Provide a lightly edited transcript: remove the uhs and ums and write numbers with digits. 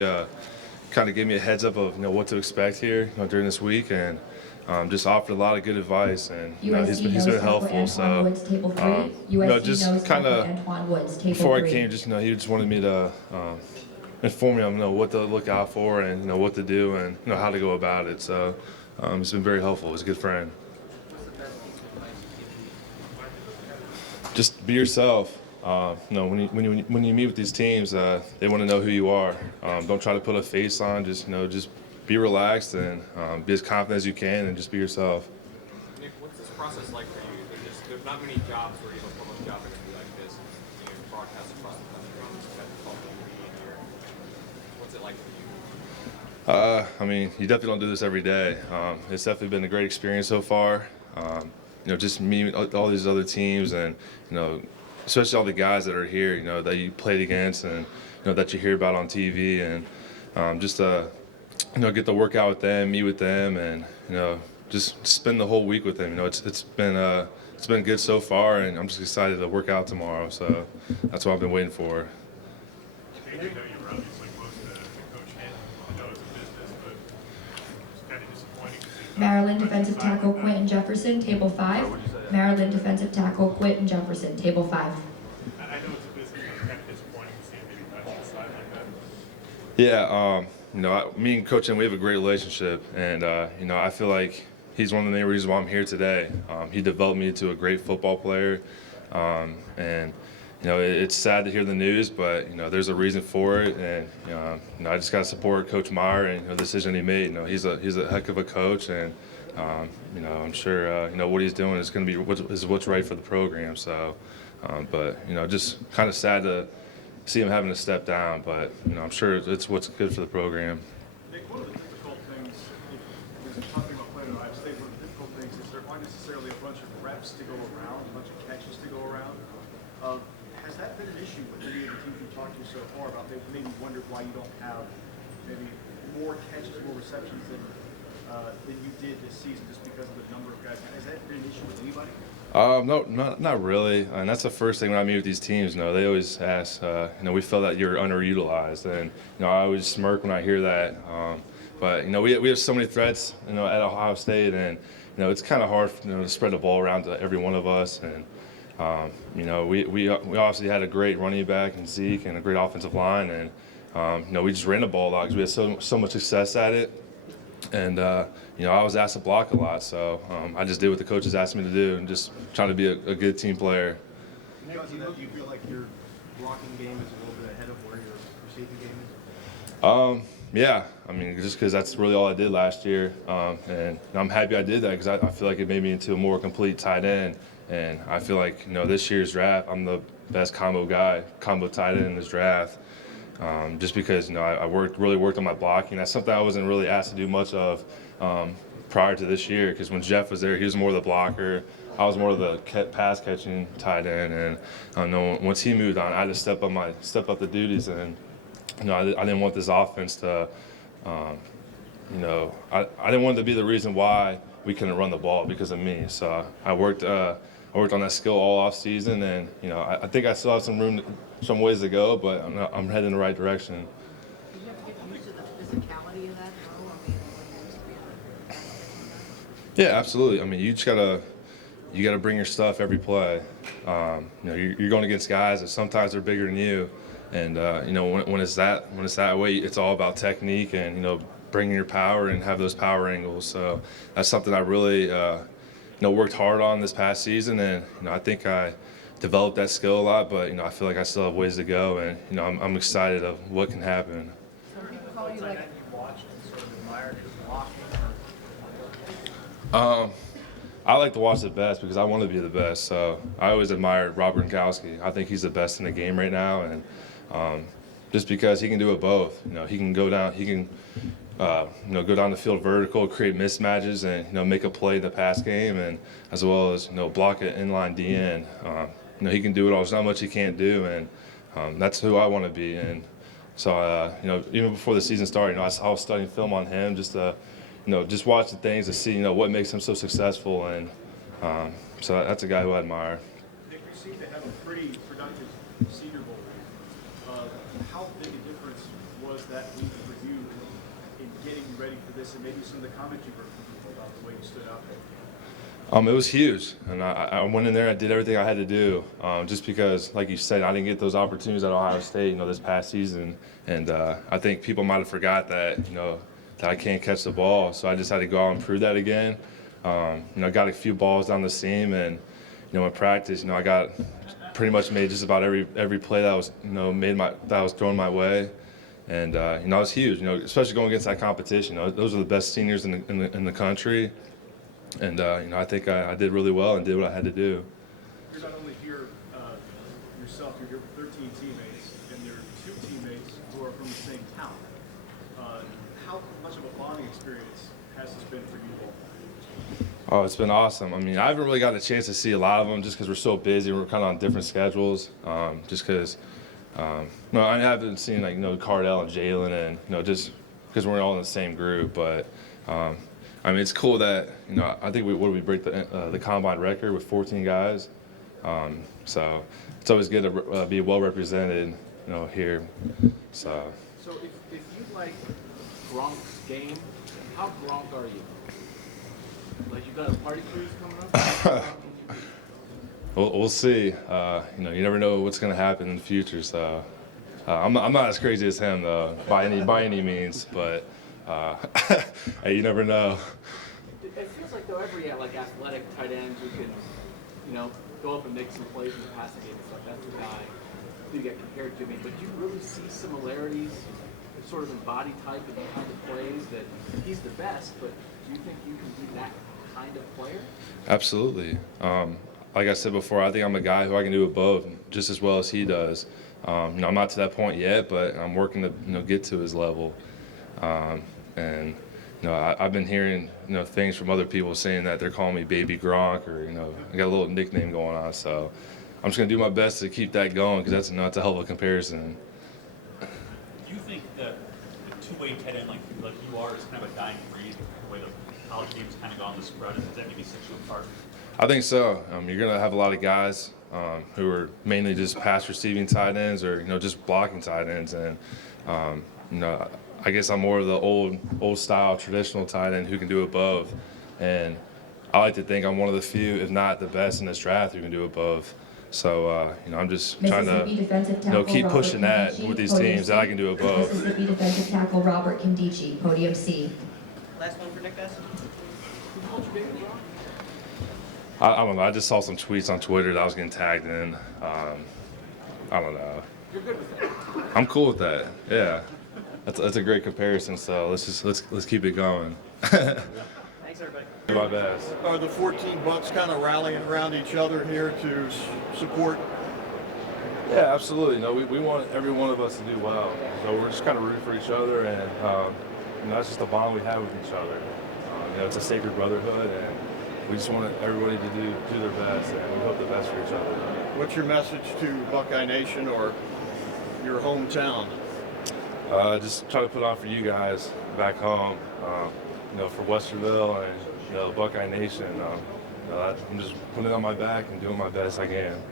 kind of gave me a heads up of what to expect here during this week, and just offered a lot of good advice, and USC he's knows been Dr. helpful. Antoine So Woods, table 3. USC just knows kind Dr. of Antoine Woods, table before I 3. came, just he just wanted me to inform me on what to look out for, and what to do, and how to go about it. So it's been very helpful. He's a good friend. Just be yourself. When you meet with these teams, they want to know who you are. Don't try to put a face on. Just be relaxed and be as confident as you can, and just be yourself. Nick, what's this process like for you? There's not many jobs where you have a public job that can be like this. Broadcast across the country. You've got the public media here. What's it like for you? You definitely don't do this every day. It's definitely been a great experience so far. Just meeting all these other teams, and especially all the guys that are here, that you played against, and that you hear about on TV, and get to work out with them, meet with them, and just spend the whole week with them. It's been good so far, and I'm just excited to work out tomorrow. So that's what I've been waiting for. I know you're obviously close to Coach Hinton. I know it's a business, but it's kind of disappointing to see. Maryland defensive tackle Quentin Jefferson, table 5. Maryland defensive tackle Quentin Jefferson, table 5. I know it's a business, but it's kind of disappointing to see him maybe touch the side like that. Yeah, me and Coach Hinton, we have a great relationship, and I feel like he's one of the main reasons why I'm here today. He developed me into a great football player, and it's sad to hear the news, but there's a reason for it, and I just got to support Coach Meyer and the decision he made. He's a heck of a coach, and I'm sure what he's doing is going to be what's right for the program. So, but just kind of sad to see him having to step down, but I'm sure it's what's good for the program. Nick, one of the difficult things, if there's talking about playing at Ohio State, one of the difficult things is there aren't necessarily a bunch of reps to go around, a bunch of catches to go around. Has that been an issue with any of the teams you've talked to so far about maybe wondered why you don't have maybe more catches, more receptions than you did this season just because of the number of guys? Has that been an issue with anybody? No, not really. And that's the first thing when I meet with these teams. They always ask, we feel that you're underutilized, and I always smirk when I hear that. But we have so many threats, at Ohio State, and it's kind of hard, to spread the ball around to every one of us. And we obviously had a great running back in Zeke and a great offensive line, and we just ran the ball a lot because we had so much success at it. And I was asked to block a lot, so I just did what the coaches asked me to do, and just trying to be a good team player. Nick, do you feel like your blocking game is a little bit ahead of where your receiving game is? Yeah, just because that's really all I did last year, and I'm happy I did that because I feel like it made me into a more complete tight end, and I feel like this year's draft I'm the best combo tight end in this draft. Just because I really worked on my blocking. That's something I wasn't really asked to do much of prior to this year, because when Jeff was there, he was more the blocker. I was more of the pass catching tight end, and once he moved on, I had to step up the duties, and I didn't want this offense to, I didn't want it to be the reason why we couldn't run the ball because of me. So I worked on that skill all off season, and I think I still have some ways to go, but I'm heading in the right direction. Did you have to get used to the physicality of that, though? When you're used to being Yeah, absolutely. You gotta bring your stuff every play. You're going against guys that sometimes are bigger than you, and when it's that way, it's all about technique and bringing your power and have those power angles. So that's something I really worked hard on this past season, and I think I developed that skill a lot, but I feel like I still have ways to go, and I'm excited of what can happen. Some people call you like You watched and sort of admired his blocking? I like to watch the best because I want to be the best. So I always admired Rob Gronkowski. I think he's the best in the game right now, and just because he can do it both. He can go down. He can go down the field vertical, create mismatches, and make a play in the pass game, and as well as block an inline DN. He can do it all. There's not much he can't do, and that's who I want to be. And so even before the season started, I was studying film on him just to just watch the things to see what makes him so successful, and so that's a guy who I admire. Nick, you seem to have a pretty productive Senior Bowl. How big a difference was that week for you in getting you ready for this, and maybe some of the comments you heard from people about the way you stood out there? It was huge, and I went in there. I did everything I had to do, just because, like you said, I didn't get those opportunities at Ohio State, this past season, and I think people might have forgot that, that I can't catch the ball. So I just had to go out and prove that again. Got a few balls down the seam, and in practice, I got pretty much made just about every play that was, that was thrown my way, and it was huge. Especially going against that competition. Those are the best seniors in the country. And, I think I did really well and did what I had to do. You're not only here yourself, you're here with 13 teammates, and there are 2 teammates who are from the same town. How much of a bonding experience has this been for you all? Oh, it's been awesome. I mean, I haven't really got a chance to see a lot of them just because we're so busy. We're kind of on different schedules. Just because, I haven't seen Cardell and Jalen, and just because we're all in the same group. But I mean, it's cool that I think we break the combine record with 14 guys. So it's always good to be well represented, here. So if you like Gronk's game, how Gronk are you? Like, you got a party cruise coming up? we'll see. You never know what's going to happen in the future. So I'm not as crazy as him though, by any means. But hey, you never know. It feels like though every athletic tight end who can, go up and make some plays in the passing game and stuff, that's the guy who you get compared to. But do you really see similarities, sort of in body type and the kind of plays that he's the best? But do you think you can be that kind of player? Absolutely. Like I said before, I think I'm a guy who I can do it both just as well as he does. I'm not to that point yet, but I'm working to get to his level. And I've been hearing things from other people saying that they're calling me Baby Gronk, or I got a little nickname going on. So I'm just gonna do my best to keep that going because that's a hell of a comparison. Do you think that the two-way tight end like you are is kind of a dying breed, the way the college game's kind of gone the spread? Does that maybe set you apart? I think so. You're gonna have a lot of guys who are mainly just pass receiving tight ends, or just blocking tight ends, and I guess I'm more of the old style traditional tight end who can do it both. And I like to think I'm one of the few, if not the best in this draft, who can do it both. So I'm just trying Mississippi defensive tackle to keep Robert pushing that Kimdichie, with these podium teams C. that I can do it both. Mississippi defensive tackle Robert Kimdichie, podium C. Last one for Nick Bass? I don't know. I just saw some tweets on Twitter that I was getting tagged in. I don't know. You're good with that. I'm cool with that. Yeah, that's a great comparison. So let's keep it going. Thanks, everybody. My best. Are the 14 Bucks kind of rallying around each other here to support? Yeah, absolutely. We want every one of us to do well. So we're just kind of rooting for each other, and that's just the bond we have with each other. It's a sacred brotherhood, and we just want everybody to do their best, and we hope the best for each other. What's your message to Buckeye Nation or your hometown? Just try to put on for you guys back home, for Westerville and Buckeye Nation. I'm just putting it on my back and doing my best I can.